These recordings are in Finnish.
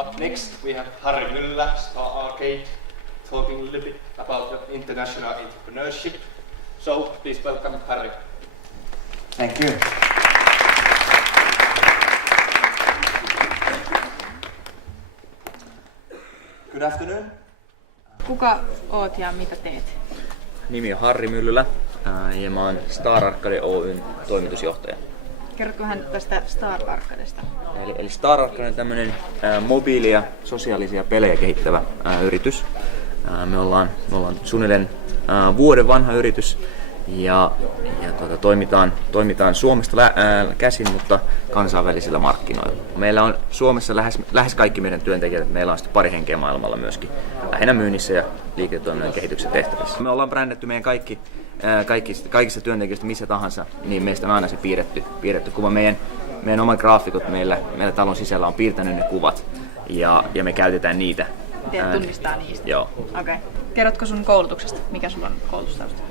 Up next we have Harri Myllylä, Star Arcade, talking a little bit about the international entrepreneurship. So please welcome Harri. Thank you. Good afternoon. Kuka oot ja mitä teet? Nimi on Harri Myllylä ja mä oon Star Arcade Oyn toimitusjohtaja. Kerrotko vähän tästä Star Arcadesta? Eli Star Arcade on tämmönen mobiili- ja sosiaalisia pelejä kehittävä yritys. Me ollaan suunnilleen vuoden vanha yritys ja toimitaan Suomesta käsin, mutta kansainvälisillä markkinoilla. Meillä on Suomessa lähes kaikki meidän työntekijät, meillä on sitten pari henkeä maailmalla myöskin, lähinnä myynnissä ja liiketoiminnan kehityksen tehtävissä. Me ollaan brändätty meidän kaikista työntekijöistä missä tahansa, niin meistä on aina se piirretty kuva. Meidän oma graafikot meillä talon sisällä on piirtänyt ne kuvat ja me käytetään niitä. Miten tunnistaa niistä? Joo. Okay. Kerrotko sun koulutuksesta? Mikä sulla on koulutustausta?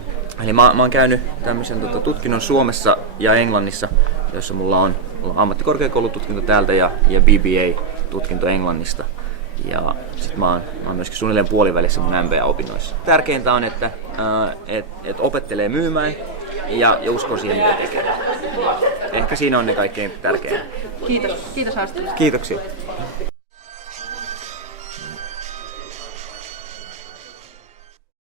Eli mä oon käynyt tämmöisen tutkinnon Suomessa ja Englannissa, jossa mulla on ammattikorkeakoulututkinto täältä ja BBA-tutkinto Englannista. Ja sit mä oon myöskin suunnilleen puolivälissä mun MBA-opinnoissa. Tärkeintä on, että opettelee myymään ja uskoo siihen, mitä tekee. Ehkä siinä on ne kaikkein tärkein. Kiitos haastattelusta. Kiitoksia.